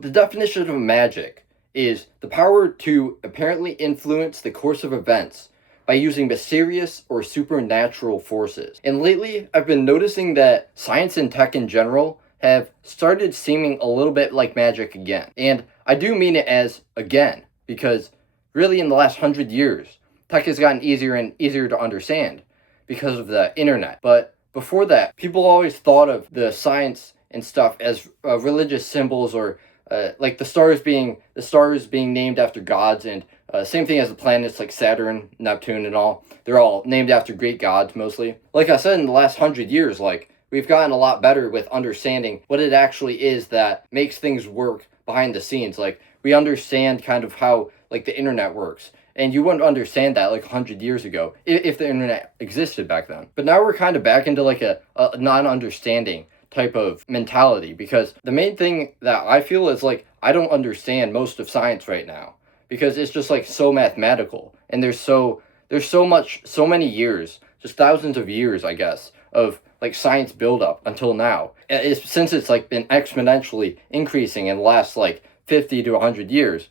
The definition of magic is the power to apparently influence the course of events by using mysterious or supernatural forces. And lately, I've been noticing that science and tech in general have started seeming a little bit like magic again. And I do mean it as again, because really in the last 100 years, tech has gotten easier and easier to understand because of the internet. But before that, people always thought of the science and stuff as religious symbols, or like the stars being named after gods, and same thing as the planets like Saturn, Neptune, and all. They're all named after Greek gods mostly. Like I said, in the last 100 years, like we've gotten a lot better with understanding what it actually is that makes things work behind the scenes. Like we understand kind of how like the internet works. And you wouldn't understand that like 100 years ago if the internet existed back then. But now we're kind of back into like a non-understanding type of mentality, because the main thing that I feel is like I don't understand most of science right now, because it's just like so mathematical, and there's so many years, just thousands of years I guess, of like science buildup until now. Since it's like been exponentially increasing in the last like 50 to 100 years,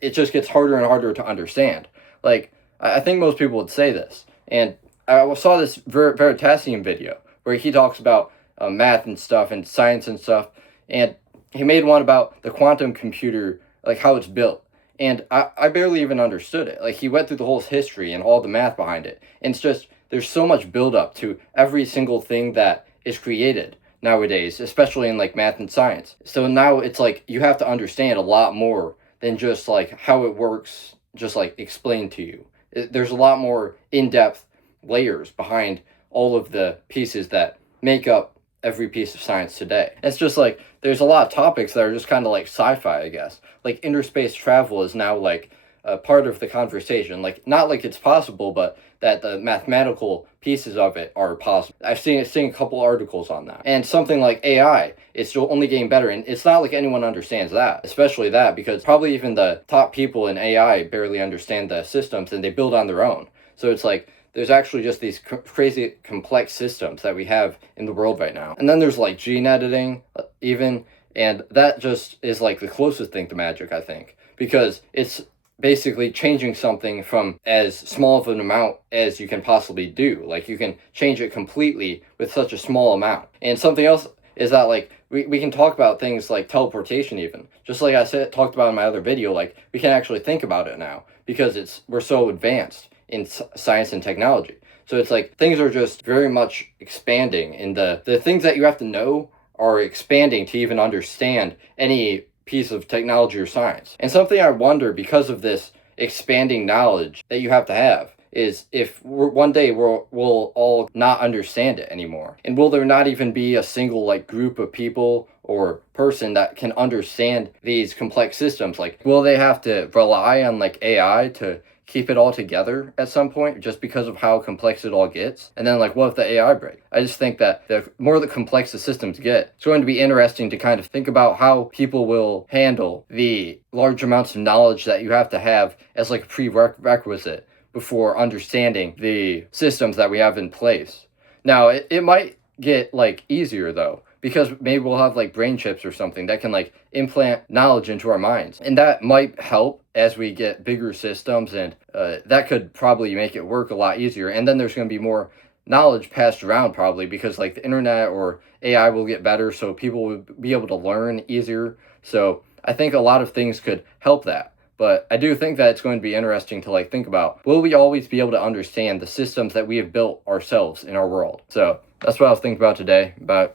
it just gets harder and harder to understand. Like I think most people would say this, and I saw this Veritasium video where he talks about math and stuff and science and stuff, and he made one about the quantum computer, like how it's built, and I barely even understood it. Like he went through the whole history and all the math behind it, and it's just there's so much buildup to every single thing that is created nowadays, especially in like math and science. So now it's like you have to understand a lot more than just like how it works, just like explained to you. There's a lot more in-depth layers behind all of the pieces that make up every piece of science today. It's just like there's a lot of topics that are just kind of like sci-fi, I guess. Like interspace travel is now like a part of the conversation. Like not like it's possible, but that the mathematical pieces of it are possible. I've seen a couple articles on that. And something like AI, it's still only getting better, and it's not like anyone understands that, especially that, because probably even the top people in AI barely understand the systems, and they build on their own. So it's like there's actually just these crazy complex systems that we have in the world right now. And then there's like gene editing, even, and that just is like the closest thing to magic, I think, because it's basically changing something from as small of an amount as you can possibly do. Like you can change it completely with such a small amount. And something else is that like we can talk about things like teleportation, even just like I said, talked about in my other video. Like we can actually think about it now because we're so advanced in science and technology. So it's like things are just very much expanding, and the things that you have to know are expanding to even understand any piece of technology or science. And something I wonder, because of this expanding knowledge that you have to have, is if one day we'll all not understand it anymore, and will there not even be a single like group of people or person that can understand these complex systems? Like will they have to rely on like AI to keep it all together at some point, just because of how complex it all gets? And then like what if the AI break? I just think that the more the complex the systems get, it's going to be interesting to kind of think about how people will handle the large amounts of knowledge that you have to have as like a prerequisite before understanding the systems that we have in place. Now it might get like easier though, because maybe we'll have like brain chips or something that can like implant knowledge into our minds, and that might help as we get bigger systems, and that could probably make it work a lot easier. And then there's going to be more knowledge passed around, probably because like the internet or AI will get better, so people will be able to learn easier. So I think a lot of things could help that. But I do think that it's going to be interesting to like think about, will we always be able to understand the systems that we have built ourselves in our world? So that's what I was thinking about today, about